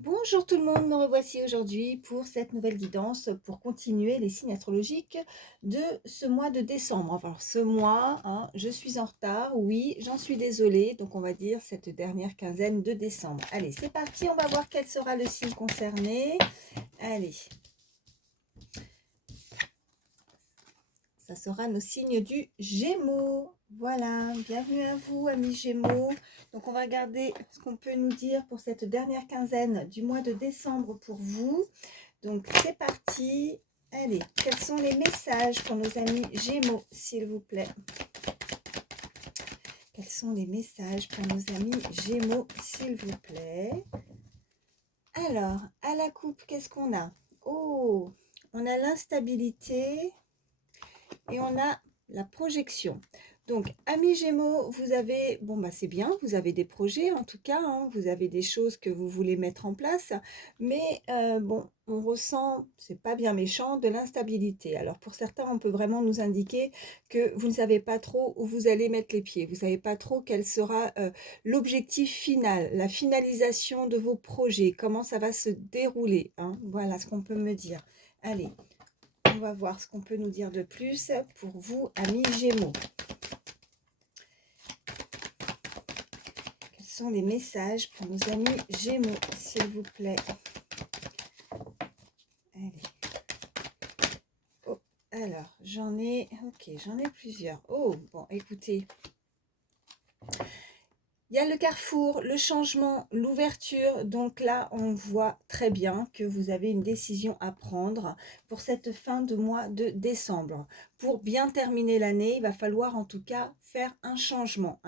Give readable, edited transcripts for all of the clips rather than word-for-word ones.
Bonjour tout le monde, me revoici aujourd'hui pour cette nouvelle guidance pour continuer les signes astrologiques de ce mois de décembre. Alors ce mois, hein, je suis en retard, oui, j'en suis désolée, donc on va dire cette dernière quinzaine de décembre. Allez, c'est parti, on va voir quel sera le signe concerné. Allez, ça sera nos signes du Gémeaux. Voilà, bienvenue à vous, amis Gémeaux. Donc, on va regarder ce qu'on peut nous dire pour cette dernière quinzaine du mois de décembre pour vous. Donc, c'est parti. Allez, quels sont les messages pour nos amis Gémeaux, s'il vous plaît? Quels sont les messages pour nos amis Gémeaux, s'il vous plaît? Alors, à la coupe, qu'est-ce qu'on a? Oh, on a l'instabilité et on a la projection. Donc, amis Gémeaux, vous avez, bon bah c'est bien, vous avez des projets en tout cas, hein, vous avez des choses que vous voulez mettre en place, mais bon, on ressent, c'est pas bien méchant, de l'instabilité. Alors pour certains, on peut vraiment nous indiquer que vous ne savez pas trop où vous allez mettre les pieds, vous ne savez pas trop quel sera l'objectif final, la finalisation de vos projets, comment ça va se dérouler, hein. Voilà ce qu'on peut me dire. Allez, on va voir ce qu'on peut nous dire de plus pour vous, amis Gémeaux. Quels sont les messages pour nos amis Gémeaux, s'il vous plaît? Allez. Oh, alors, j'en ai plusieurs. Oh, bon, écoutez. Il y a le carrefour, le changement, l'ouverture. Donc là, on voit très bien que vous avez une décision à prendre pour cette fin de mois de décembre. Pour bien terminer l'année, il va falloir en tout cas faire un changement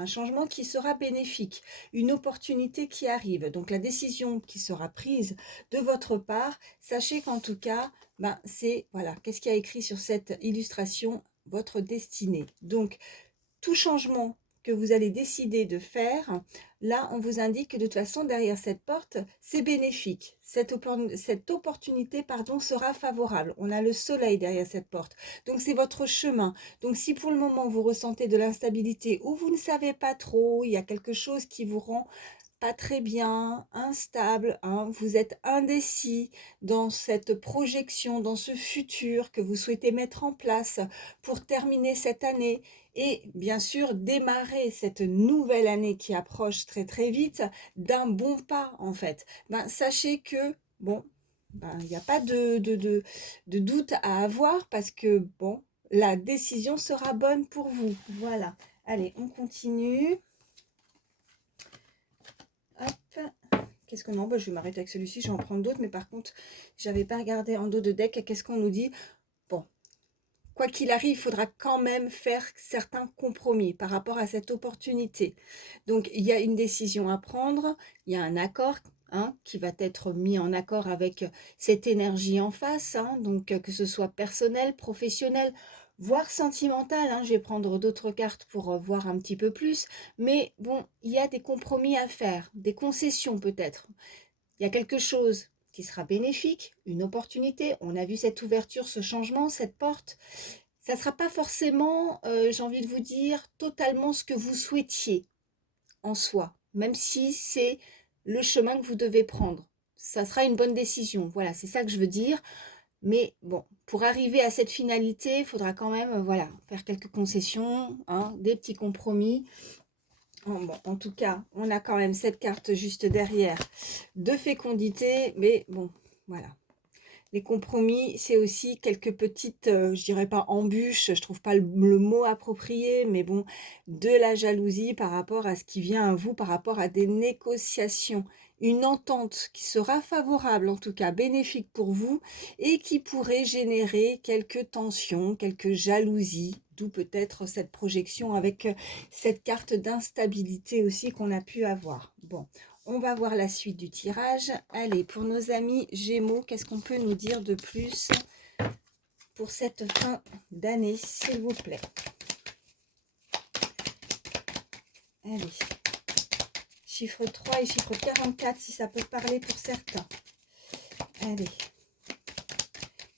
qui sera bénéfique, une opportunité qui arrive. Donc la décision qui sera prise de votre part, sachez qu'en tout cas, c'est, voilà, qu'est-ce qu'il y a écrit sur cette illustration? Votre destinée. Donc, tout changement que vous allez décider de faire, là, on vous indique que de toute façon, derrière cette porte, c'est bénéfique. Cette opportunité, pardon, sera favorable. On a le soleil derrière cette porte. Donc, c'est votre chemin. Donc, si pour le moment, vous ressentez de l'instabilité ou vous ne savez pas trop, il y a quelque chose qui vous rend pas très bien, instable, hein, vous êtes indécis dans cette projection, dans ce futur que vous souhaitez mettre en place pour terminer cette année et bien sûr démarrer cette nouvelle année qui approche très très vite d'un bon pas en fait. Sachez que, bon, il n'y a pas de doute à avoir parce que, bon, la décision sera bonne pour vous. Voilà. Allez, on continue. Hop. Qu'est-ce qu'on en... je vais m'arrêter avec celui-ci, je vais en prendre d'autres, mais par contre, j'avais pas regardé en dos de deck. Qu'est-ce qu'on nous dit? Bon, quoi qu'il arrive, il faudra quand même faire certains compromis par rapport à cette opportunité. Donc, il y a une décision à prendre, il y a un accord, hein, qui va être mis en accord avec cette énergie en face, hein, donc que ce soit personnel, professionnel, voire sentimental, hein. Je vais prendre d'autres cartes pour voir un petit peu plus, mais bon, il y a des compromis à faire, des concessions peut-être. Il y a quelque chose qui sera bénéfique, une opportunité. On a vu cette ouverture, ce changement, cette porte. Ça ne sera pas forcément, j'ai envie de vous dire, totalement ce que vous souhaitiez en soi, même si c'est le chemin que vous devez prendre. Ça sera une bonne décision. Voilà, c'est ça que je veux dire. Mais bon, pour arriver à cette finalité, il faudra quand même, voilà, faire quelques concessions, hein, des petits compromis. Bon, en tout cas, on a quand même cette carte juste derrière de fécondité, mais bon, voilà. Les compromis, c'est aussi quelques petites, je dirais pas embûches, je trouve pas le mot approprié, mais bon, de la jalousie par rapport à ce qui vient à vous, par rapport à des négociations. Une entente qui sera favorable, en tout cas bénéfique pour vous, et qui pourrait générer quelques tensions, quelques jalousies, d'où peut-être cette projection avec cette carte d'instabilité aussi qu'on a pu avoir. Bon, on va voir la suite du tirage. Allez, pour nos amis Gémeaux, qu'est-ce qu'on peut nous dire de plus pour cette fin d'année, s'il vous plaît? Allez, chiffre 3 et chiffre 44, si ça peut parler pour certains. Allez,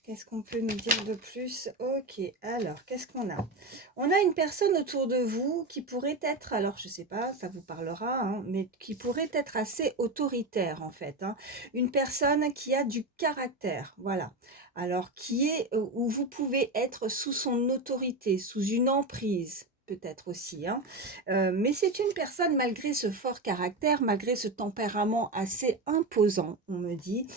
Qu'est-ce qu'on peut nous dire de plus? Ok, alors, qu'est-ce qu'on a? On a une personne autour de vous qui pourrait être, alors je ne sais pas, ça vous parlera, hein, mais qui pourrait être assez autoritaire en fait. Hein. Une personne qui a du caractère, voilà. Alors, qui est, où vous pouvez être sous son autorité, sous une emprise peut-être aussi. Hein. Mais c'est une personne, malgré ce fort caractère, malgré ce tempérament assez imposant, on me dit,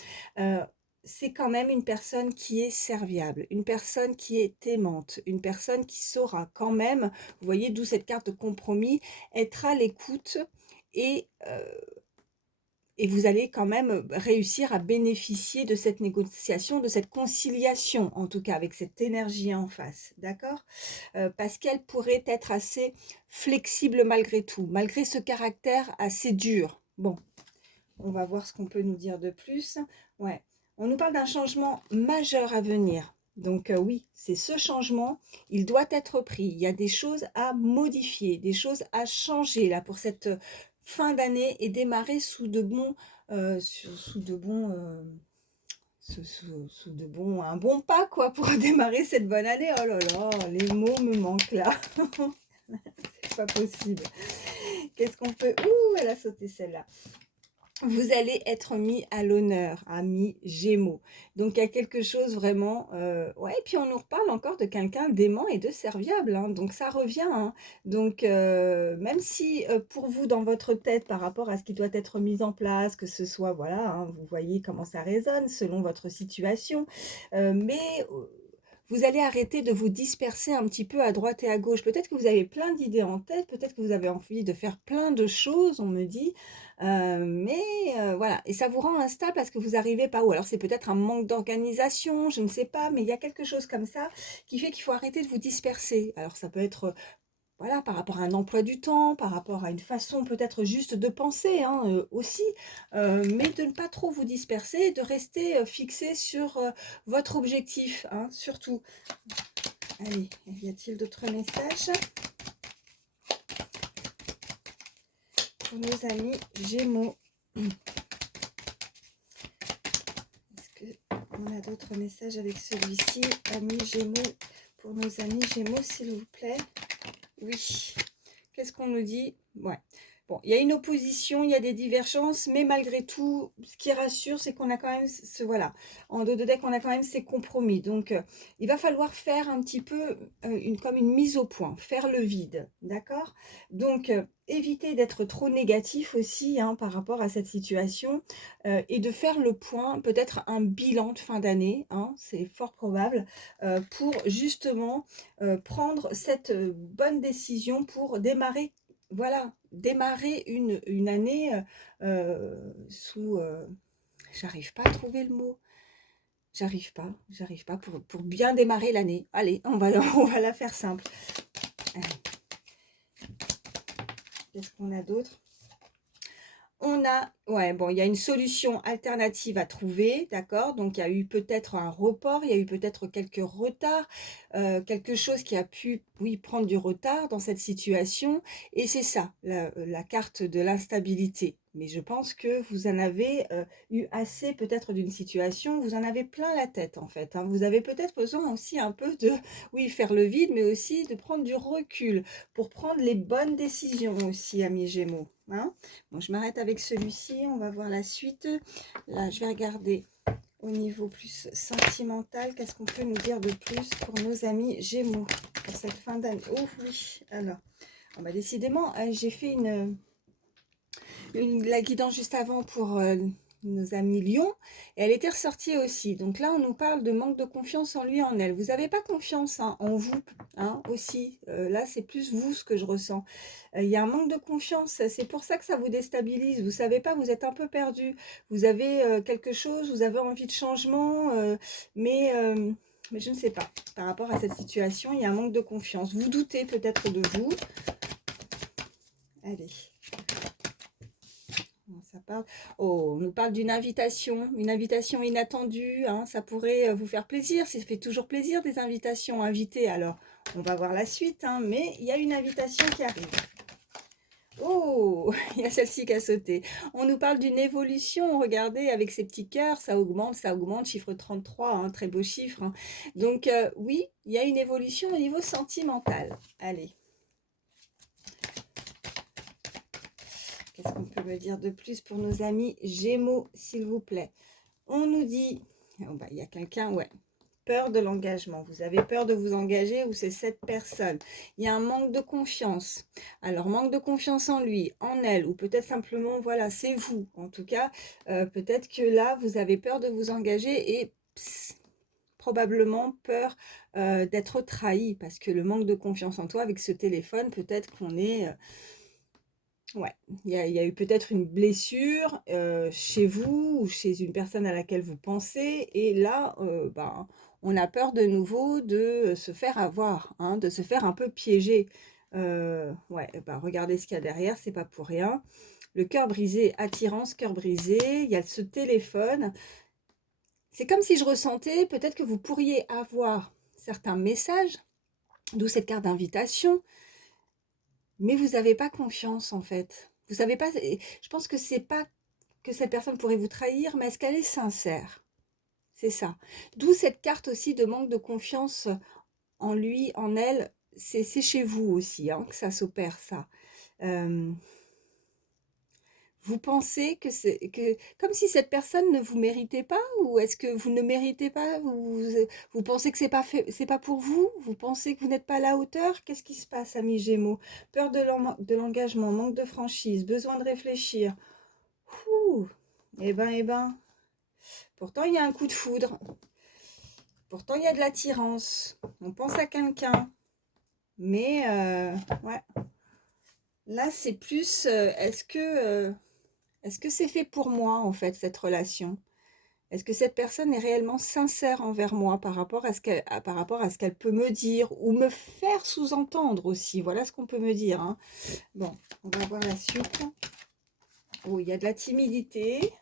c'est quand même une personne qui est serviable, une personne qui est aimante, une personne qui saura quand même, vous voyez, d'où cette carte de compromis, être à l'écoute et, et vous allez quand même réussir à bénéficier de cette négociation, de cette conciliation, en tout cas avec cette énergie en face, d'accord? Parce qu'elle pourrait être assez flexible malgré tout, malgré ce caractère assez dur. Bon, on va voir ce qu'on peut nous dire de plus. Ouais. On nous parle d'un changement majeur à venir. Donc oui, c'est ce changement, il doit être pris. Il y a des choses à modifier, des choses à changer là pour cette fin d'année et démarrer sous de bons, un bon pas quoi pour démarrer cette bonne année. Oh là là, les mots me manquent là. C'est pas possible. Qu'est-ce qu'on peut... Ouh, elle a sauté celle-là. Vous allez être mis à l'honneur, amis Gémeaux. Donc, il y a quelque chose vraiment... ouais, et puis on nous reparle encore de quelqu'un d'aimant et de serviable. Hein, donc, ça revient. Hein. Donc, même si pour vous, dans votre tête, par rapport à ce qui doit être mis en place, que ce soit, voilà, hein, vous voyez comment ça résonne selon votre situation. Mais vous allez arrêter de vous disperser un petit peu à droite et à gauche. Peut-être que vous avez plein d'idées en tête, peut-être que vous avez envie de faire plein de choses, on me dit. Mais voilà, et ça vous rend instable parce que vous n'arrivez pas, ou alors c'est peut-être un manque d'organisation, je ne sais pas, mais il y a quelque chose comme ça qui fait qu'il faut arrêter de vous disperser. Alors ça peut être voilà, par rapport à un emploi du temps, par rapport à une façon peut-être juste de penser hein, aussi, mais de ne pas trop vous disperser, de rester fixé sur votre objectif, hein, surtout. Allez, y a-t-il d'autres messages pour nos amis Gémeaux? Est-ce qu'on a d'autres messages avec celui-ci, amis Gémeaux, pour nos amis Gémeaux, s'il vous plaît? Oui. Qu'est-ce qu'on nous dit? Ouais. Bon, il y a une opposition, il y a des divergences, mais malgré tout, ce qui rassure, c'est qu'on a quand même voilà, en dos de deck, on a quand même ces compromis. Donc, il va falloir faire un petit peu comme une mise au point, faire le vide, d'accord? Donc, éviter d'être trop négatif aussi hein, par rapport à cette situation et de faire le point, peut-être un bilan de fin d'année, hein, c'est fort probable, pour justement prendre cette bonne décision pour démarrer, voilà, démarrer une année sous... j'arrive pas à trouver le mot. J'arrive pas pour bien démarrer l'année. Allez, on va, on va la faire simple. Qu'est-ce qu'on a d'autre? On a, ouais, bon, il y a une solution alternative à trouver, d'accord? Donc, il y a eu peut-être un report, il y a eu peut-être quelques retards, quelque chose qui a pu, oui, prendre du retard dans cette situation. Et c'est ça, la carte de l'instabilité. Mais je pense que vous en avez eu assez peut-être d'une situation, vous en avez plein la tête en fait. Hein. Vous avez peut-être besoin aussi un peu de, oui, faire le vide, mais aussi de prendre du recul pour prendre les bonnes décisions aussi, amis Gémeaux. Hein. Bon, je m'arrête avec celui-ci, on va voir la suite. Là, je vais regarder au niveau plus sentimental, qu'est-ce qu'on peut nous dire de plus pour nos amis Gémeaux pour cette fin d'année. Oh oui, alors, bah, décidément, j'ai fait la guidance juste avant pour nos amis Lions, et elle était ressortie aussi. Donc là, on nous parle de manque de confiance en lui, en elle. Vous n'avez pas confiance hein, en vous hein, aussi. Là, c'est plus vous ce que je ressens. Il y a un manque de confiance. C'est pour ça que ça vous déstabilise. Vous savez pas, vous êtes un peu perdu. Vous avez quelque chose, vous avez envie de changement, mais je ne sais pas. Par rapport à cette situation, il y a un manque de confiance. Vous doutez peut-être de vous. Allez. Ça parle. Oh, on nous parle d'une invitation, une invitation inattendue. Hein, ça pourrait vous faire plaisir. Ça fait toujours plaisir des invitations invitées. Alors, on va voir la suite. Hein, mais il y a une invitation qui arrive. Oh, il y a celle-ci qui a sauté. On nous parle d'une évolution, regardez, avec ces petits cœurs, ça augmente, chiffre 33, hein, très beau chiffre, hein. Donc oui, il y a une évolution au niveau sentimental. Allez, qu'est-ce qu'on peut me dire de plus pour nos amis Gémeaux, s'il vous plaît? On nous dit, oh bah, il y a quelqu'un, ouais, peur de l'engagement. Vous avez peur de vous engager ou c'est cette personne. Il y a un manque de confiance. Alors, manque de confiance en lui, en elle, ou peut-être simplement, voilà, c'est vous. En tout cas, peut-être que là, vous avez peur de vous engager et probablement peur d'être trahi parce que le manque de confiance en toi avec ce téléphone, peut-être qu'on est... ouais, il y a eu peut-être une blessure chez vous ou chez une personne à laquelle vous pensez et là, ben, on a peur de nouveau de se faire avoir, hein, de se faire un peu piéger. Ouais, ben, regardez ce qu'il y a derrière, c'est pas pour rien. Le cœur brisé, attirance, cœur brisé, il y a ce téléphone. C'est comme si je ressentais peut-être que vous pourriez avoir certains messages, d'où cette carte d'invitation, mais vous n'avez pas confiance en fait. Vous savez pas, je pense que c'est pas que cette personne pourrait vous trahir, mais est-ce qu'elle est sincère? C'est ça. D'où cette carte aussi de manque de confiance en lui, en elle. C'est chez vous aussi hein, que ça s'opère ça. Euh, Vous pensez que c'est que comme si cette personne ne vous méritait pas ou est-ce que vous ne méritez pas? Vous pensez que c'est pas pour vous? Vous pensez que vous n'êtes pas à la hauteur? Qu'est-ce qui se passe, amis Gémeaux? Peur de l'engagement, manque de franchise, besoin de réfléchir. Ouh, eh ben, pourtant il y a un coup de foudre, pourtant il y a de l'attirance, on pense à quelqu'un, mais ouais, là c'est plus, est-ce que c'est fait pour moi en fait cette relation? Est-ce que cette personne est réellement sincère envers moi par rapport à ce qu'elle peut me dire ou me faire sous-entendre aussi? Voilà ce qu'on peut me dire, hein. Bon, on va voir la suite. Oh, il y a de la timidité.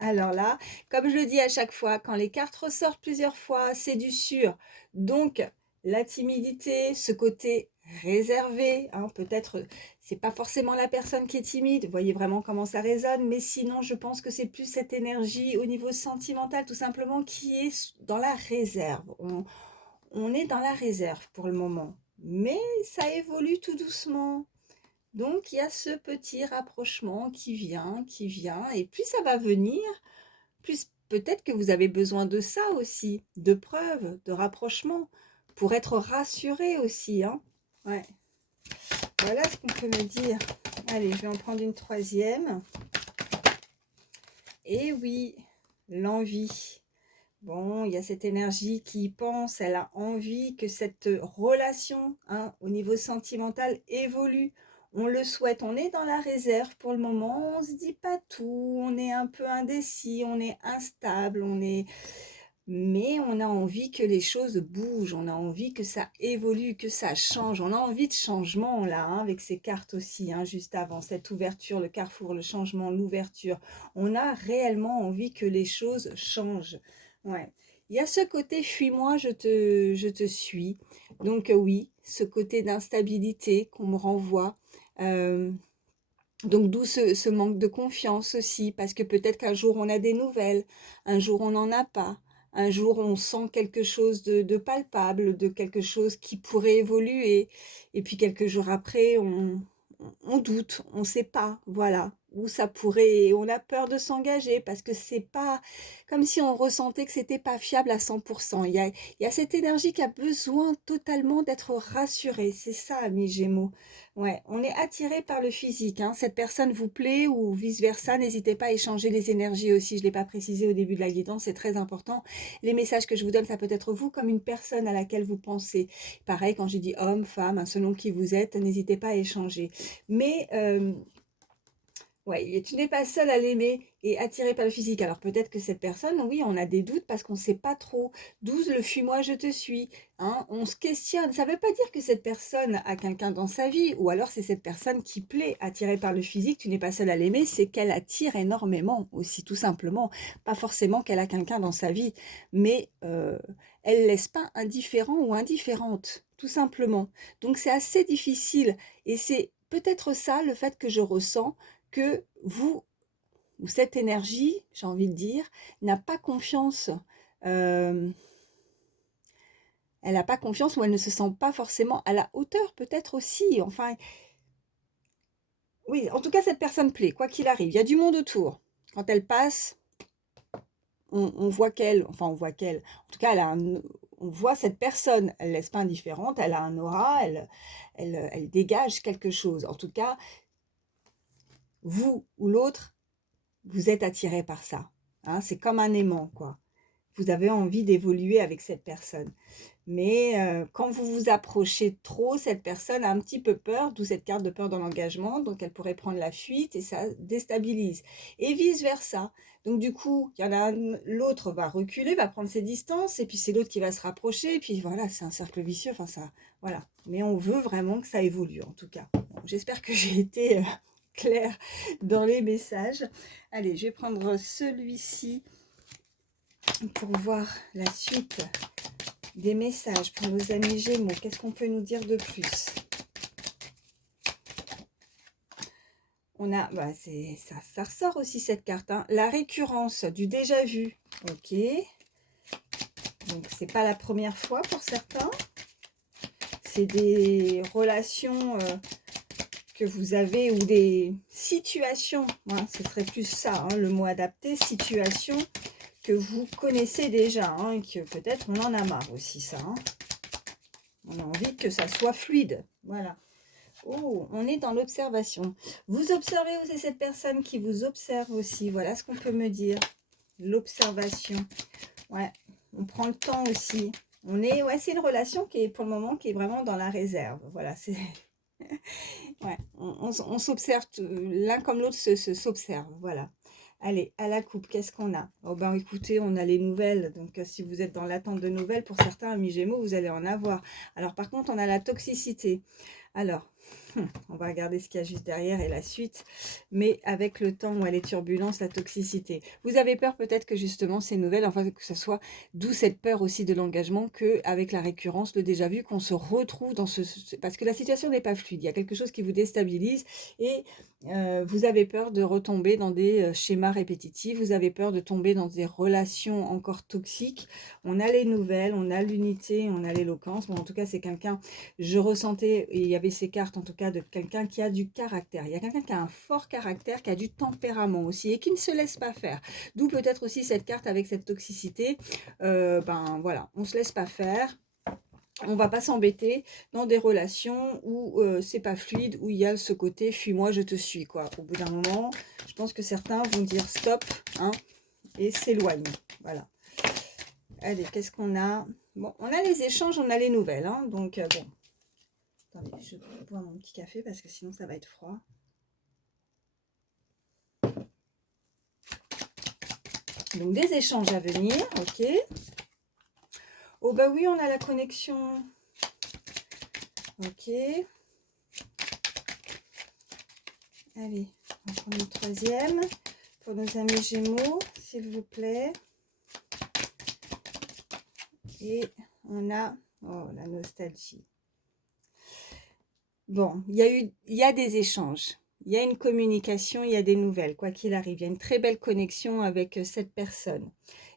Alors là, comme je le dis à chaque fois, quand les cartes ressortent plusieurs fois, c'est du sûr. Donc, la timidité, ce côté réservé, hein, peut-être c'est pas forcément la personne qui est timide, vous voyez vraiment comment ça résonne, mais sinon je pense que c'est plus cette énergie au niveau sentimental tout simplement qui est dans la réserve. On est dans la réserve pour le moment, mais ça évolue tout doucement. Donc, il y a ce petit rapprochement qui vient, et plus ça va venir, plus peut-être que vous avez besoin de ça aussi, de preuves, de rapprochement, pour être rassuré aussi, hein. Ouais, voilà ce qu'on peut me dire. Allez, je vais en prendre une troisième. Et oui, l'envie. Bon, il y a cette énergie qui pense, elle a envie que cette relation, hein, au niveau sentimental, évolue. On le souhaite, on est dans la réserve pour le moment, on ne se dit pas tout, on est un peu indécis, on est instable, mais on a envie que les choses bougent, on a envie que ça évolue, que ça change, on a envie de changement là, hein, avec ces cartes aussi, hein, juste avant, cette ouverture, le carrefour, le changement, l'ouverture. On a réellement envie que les choses changent. Ouais. Il y a ce côté fuis-moi, je te suis. Donc oui, ce côté d'instabilité qu'on me renvoie. Euh, donc d'où ce manque de confiance aussi, parce que peut-être qu'un jour on a des nouvelles, un jour on n'en a pas, un jour on sent quelque chose de palpable, de quelque chose qui pourrait évoluer, et puis quelques jours après on doute, on ne sait pas, voilà, où ça pourrait, on a peur de s'engager parce que c'est pas comme si on ressentait que c'était pas fiable à 100%. Il y a cette énergie qui a besoin totalement d'être rassurée, c'est ça, amis Gémeaux. Ouais, on est attiré par le physique, hein. Cette personne vous plaît ou vice-versa, n'hésitez pas à échanger les énergies aussi. Je ne l'ai pas précisé au début de la guidance, c'est très important. Les messages que je vous donne, ça peut être vous comme une personne à laquelle vous pensez. Pareil, quand j'ai dit homme, femme, hein, selon qui vous êtes, n'hésitez pas à échanger. Mais Ouais, et tu n'es pas seul à l'aimer et attiré par le physique. Alors peut-être que cette personne, oui, on a des doutes parce qu'on ne sait pas trop. D'où le fuis-moi, je te suis. Hein, on se questionne. Ça ne veut pas dire que cette personne a quelqu'un dans sa vie, ou alors c'est cette personne qui plaît, attirée par le physique. Tu n'es pas seul à l'aimer, c'est qu'elle attire énormément aussi, tout simplement. Pas forcément qu'elle a quelqu'un dans sa vie, mais elle ne laisse pas indifférent ou indifférente, tout simplement. Donc c'est assez difficile et c'est peut-être ça le fait que je ressens que vous, ou cette énergie, j'ai envie de dire, n'a pas confiance. euh, Elle n'a pas confiance ou elle ne se sent pas forcément à la hauteur, peut-être aussi. Enfin, oui, en tout cas, cette personne plaît, quoi qu'il arrive. Il y a du monde autour. Quand elle passe, on voit qu'elle, enfin, on voit qu'elle, en tout cas, on voit cette personne. Elle ne laisse pas indifférente, elle a un aura, elle dégage quelque chose. En tout cas, vous ou l'autre, vous êtes attiré par ça. Hein, c'est comme un aimant, quoi. Vous avez envie d'évoluer avec cette personne. Mais quand vous vous approchez trop, cette personne a un petit peu peur, d'où cette carte de peur dans l'engagement, donc elle pourrait prendre la fuite et ça déstabilise. Et vice-versa. Donc du coup, il y en a l'autre va reculer, va prendre ses distances, et puis c'est l'autre qui va se rapprocher, et puis voilà, c'est un cercle vicieux, enfin ça, voilà. Mais on veut vraiment que ça évolue, en tout cas. Bon, j'espère que j'ai été claire dans les messages. Allez, je vais prendre celui-ci pour voir la suite des messages pour nos amis Gémeaux. Qu'est-ce qu'on peut nous dire de plus? On a, bah ça ressort aussi cette carte, hein. La récurrence du déjà vu. Ok. Donc c'est pas la première fois pour certains. C'est des relations que vous avez ou des situations. Hein, ce serait plus ça, hein, le mot adapté. Situation que vous connaissez déjà, hein, et que peut-être on en a marre aussi, ça. Hein. On a envie que ça soit fluide. Voilà. Oh, on est dans l'observation. Vous observez aussi cette personne qui vous observe aussi. Voilà ce qu'on peut me dire. L'observation. Ouais, on prend le temps aussi. On est, ouais, c'est une relation qui est pour le moment qui est vraiment dans la réserve. Voilà, c'est, ouais, on s'observe, l'un comme l'autre s'observe. Voilà. Allez, à la coupe, qu'est-ce qu'on a? Oh ben écoutez, on a les nouvelles. Donc si vous êtes dans l'attente de nouvelles, pour certains amis Gémeaux, vous allez en avoir. Alors par contre, on a la toxicité. Alors, on va regarder ce qu'il y a juste derrière et la suite, mais avec le temps où elle est turbulence, la toxicité. Vous avez peur peut-être que justement ces nouvelles, enfin que ce soit, d'où cette peur aussi de l'engagement, qu'avec la récurrence, le déjà vu, qu'on se retrouve dans parce que la situation n'est pas fluide, il y a quelque chose qui vous déstabilise et vous avez peur de retomber dans des schémas répétitifs, vous avez peur de tomber dans des relations encore toxiques. On a les nouvelles, on a l'unité, on a l'éloquence. Bon, en tout cas, c'est quelqu'un, je ressentais, et il y avait ces cartes en tout cas de quelqu'un qui a du caractère. Il y a quelqu'un qui a un fort caractère, qui a du tempérament aussi et qui ne se laisse pas faire. D'où peut-être aussi cette carte avec cette toxicité. Ben voilà, on ne se laisse pas faire. On va pas s'embêter dans des relations où c'est pas fluide, où il y a ce côté fuis-moi, je te suis, quoi. Au bout d'un moment, je pense que certains vont dire stop, hein, et s'éloigner. Voilà. Allez, qu'est-ce qu'on a? Bon, on a les échanges, on a les nouvelles, hein, donc bon. Attendez, je bois mon petit café parce que sinon ça va être froid. Donc des échanges à venir, ok. Oh bah oui, on a la connexion. Ok. Allez, on va prendre une troisième pour nos amis Gémeaux, s'il vous plaît. Et on a, oh, la nostalgie. Bon, il y a des échanges. Il y a une communication, il y a des nouvelles, quoi qu'il arrive. Il y a une très belle connexion avec cette personne.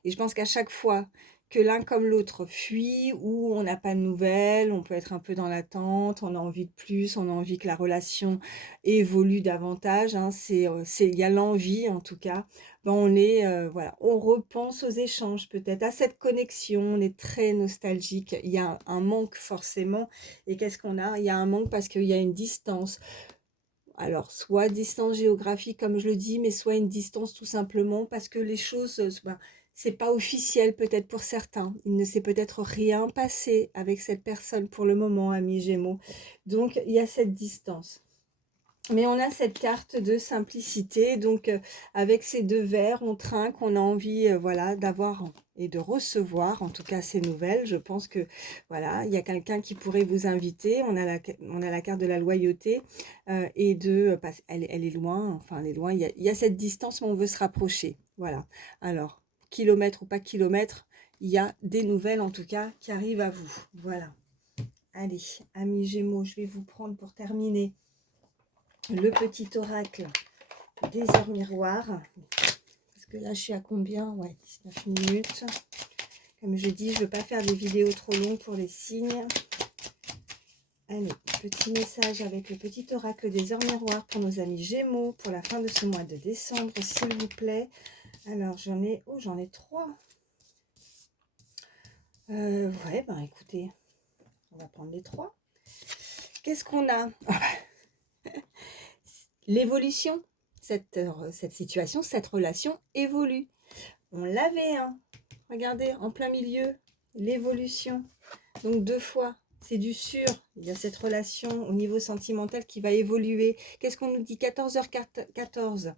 Et je pense qu'à chaque fois que l'un comme l'autre fuit ou on n'a pas de nouvelles, on peut être un peu dans l'attente, on a envie de plus, on a envie que la relation évolue davantage. Hein, il y a l'envie en tout cas. Ben on est, voilà, on repense aux échanges peut-être, à cette connexion. On est très nostalgique. Il y a un manque forcément. Et qu'est-ce qu'on a? Il y a un manque parce qu'il y a une distance. Alors, soit distance géographique, comme je le dis, mais soit une distance tout simplement parce que les choses, ben, c'est pas officiel peut-être pour certains. Il ne s'est peut-être rien passé avec cette personne pour le moment, ami Gémeaux. Donc, il y a cette distance. Mais on a cette carte de simplicité, donc avec ces deux verres, on trinque, on a envie voilà, d'avoir et de recevoir, en tout cas ces nouvelles. Je pense que voilà, il y a quelqu'un qui pourrait vous inviter. On a la carte de la loyauté et parce elle est loin, enfin elle est loin, il y a cette distance, mais on veut se rapprocher. Voilà, alors, kilomètre ou pas kilomètre, il y a des nouvelles en tout cas qui arrivent à vous. Voilà, allez, amis Gémeaux, je vais vous prendre pour terminer le petit oracle des heures miroirs. Parce que là, je suis à combien? Ouais, 19 minutes. Comme je dis, je ne veux pas faire des vidéos trop longues pour les signes. Allez, petit message avec le petit oracle des heures miroirs pour nos amis Gémeaux pour la fin de ce mois de décembre, s'il vous plaît. Alors, j'en ai 3. Ouais, ben écoutez, on va prendre les 3. Qu'est-ce qu'on a? L'évolution. Cette situation, cette relation évolue. On l'avait, hein. Regardez, en plein milieu, l'évolution. Donc 2 fois, c'est du sûr. Il y a cette relation au niveau sentimental qui va évoluer. Qu'est-ce qu'on nous dit? 14h14.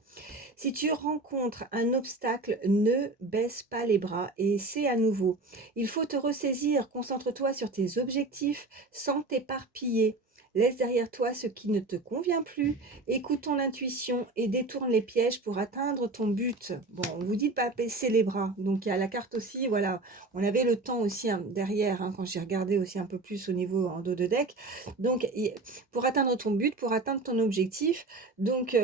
Si tu rencontres un obstacle, ne baisse pas les bras et c'est à nouveau. Il faut te ressaisir, concentre-toi sur tes objectifs sans t'éparpiller. Laisse derrière toi ce qui ne te convient plus, écoute ton intuition et détourne les pièges pour atteindre ton but. Bon, on vous dit de pas baisser les bras. Donc il y a la carte aussi, voilà, on avait le temps aussi derrière, quand j'ai regardé aussi un peu plus au niveau en dos de deck. Donc pour atteindre ton but, pour atteindre ton objectif, donc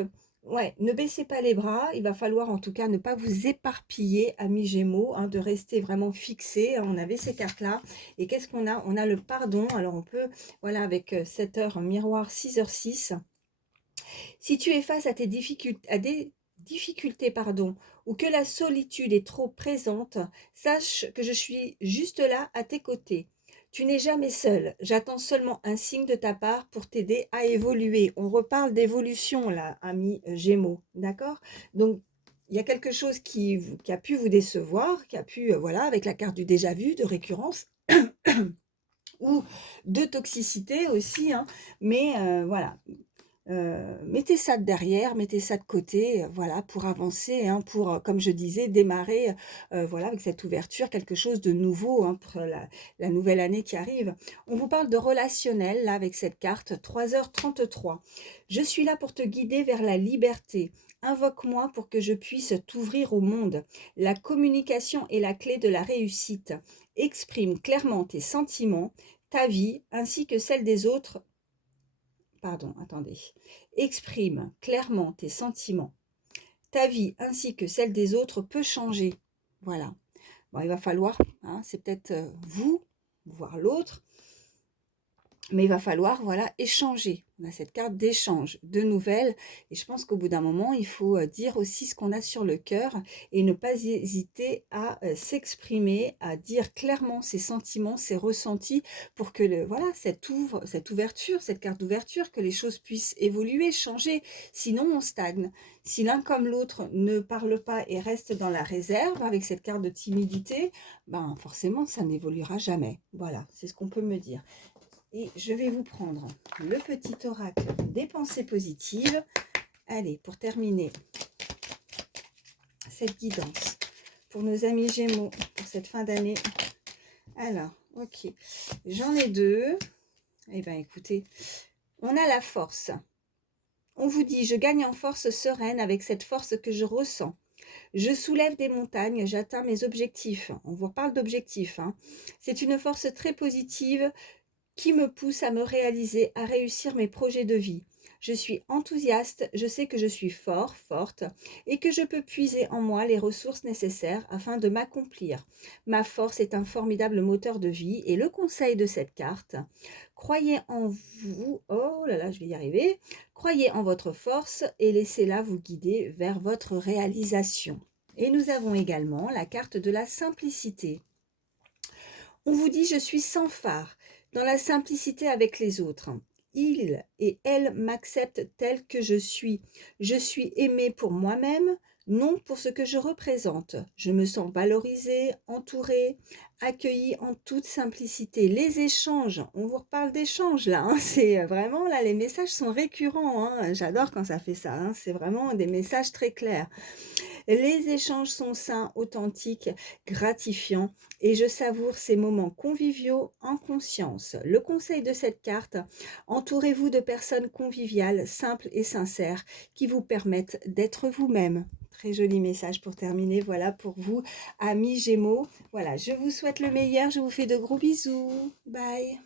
ouais, ne baissez pas les bras, il va falloir en tout cas ne pas vous éparpiller, amis Gémeaux, de rester vraiment fixé. On avait ces cartes-là. Et qu'est-ce qu'on a? On a le pardon. Alors on peut, voilà, avec 7 heures miroir, 6h06. Si tu es face à des difficultés, pardon, ou que la solitude est trop présente, sache que je suis juste là à tes côtés. Tu n'es jamais seul. J'attends seulement un signe de ta part pour t'aider à évoluer. On reparle d'évolution là, amis Gémeaux, d'accord? Donc, il y a quelque chose qui a pu vous décevoir, qui a pu, voilà, avec la carte du déjà vu, de récurrence, ou de toxicité aussi, mais voilà. Mettez ça derrière, mettez ça de côté, voilà, pour avancer, pour, comme je disais, démarrer, voilà, avec cette ouverture, quelque chose de nouveau, pour la nouvelle année qui arrive. On vous parle de relationnel, là, avec cette carte, 3h33. Je suis là pour te guider vers la liberté. Invoque-moi pour que je puisse t'ouvrir au monde. La communication est la clé de la réussite. Exprime clairement tes sentiments, ta vie, ainsi que celle des autres. Pardon, attendez. Exprime clairement tes sentiments. Ta vie ainsi que celle des autres peut changer. Voilà. Bon, il va falloir, c'est peut-être vous, voir l'autre, mais il va falloir, voilà, échanger. On a cette carte d'échange, de nouvelles. Et je pense qu'au bout d'un moment, il faut dire aussi ce qu'on a sur le cœur et ne pas hésiter à s'exprimer, à dire clairement ses sentiments, ses ressentis pour que voilà, cette ouverture, cette carte d'ouverture, que les choses puissent évoluer, changer. Sinon, on stagne. Si l'un comme l'autre ne parle pas et reste dans la réserve avec cette carte de timidité, ben forcément, ça n'évoluera jamais. Voilà, c'est ce qu'on peut me dire. Et je vais vous prendre le petit oracle des pensées positives. Allez, pour terminer cette guidance pour nos amis Gémeaux pour cette fin d'année. Alors, ok, j'en ai 2. Eh bien, écoutez, on a la force. On vous dit, je gagne en force sereine avec cette force que je ressens. Je soulève des montagnes, j'atteins mes objectifs. On vous parle d'objectifs. C'est une force très positive qui me pousse à me réaliser, à réussir mes projets de vie. Je suis enthousiaste, je sais que je suis forte, et que je peux puiser en moi les ressources nécessaires afin de m'accomplir. Ma force est un formidable moteur de vie, et le conseil de cette carte, croyez en vous, oh là là, je vais y arriver, croyez en votre force et laissez-la vous guider vers votre réalisation. Et nous avons également la carte de la simplicité. On vous dit, je suis sans phare, dans la simplicité avec les autres. Il et elle m'acceptent tel que je suis. Je suis aimée pour moi-même, Non pour ce que je représente. Je me sens valorisée, entourée, accueillie en toute simplicité. Les échanges, on vous reparle d'échanges là, hein, c'est vraiment là, les messages sont récurrents, hein. J'adore quand ça fait ça, hein, c'est vraiment des messages très clairs. Les échanges sont sains, authentiques, gratifiants et je savoure ces moments conviviaux en conscience. Le conseil de cette carte, entourez-vous de personnes conviviales, simples et sincères qui vous permettent d'être vous-même. Très joli message pour terminer, voilà pour vous, amis Gémeaux. Voilà, je vous souhaite le meilleur, je vous fais de gros bisous. Bye.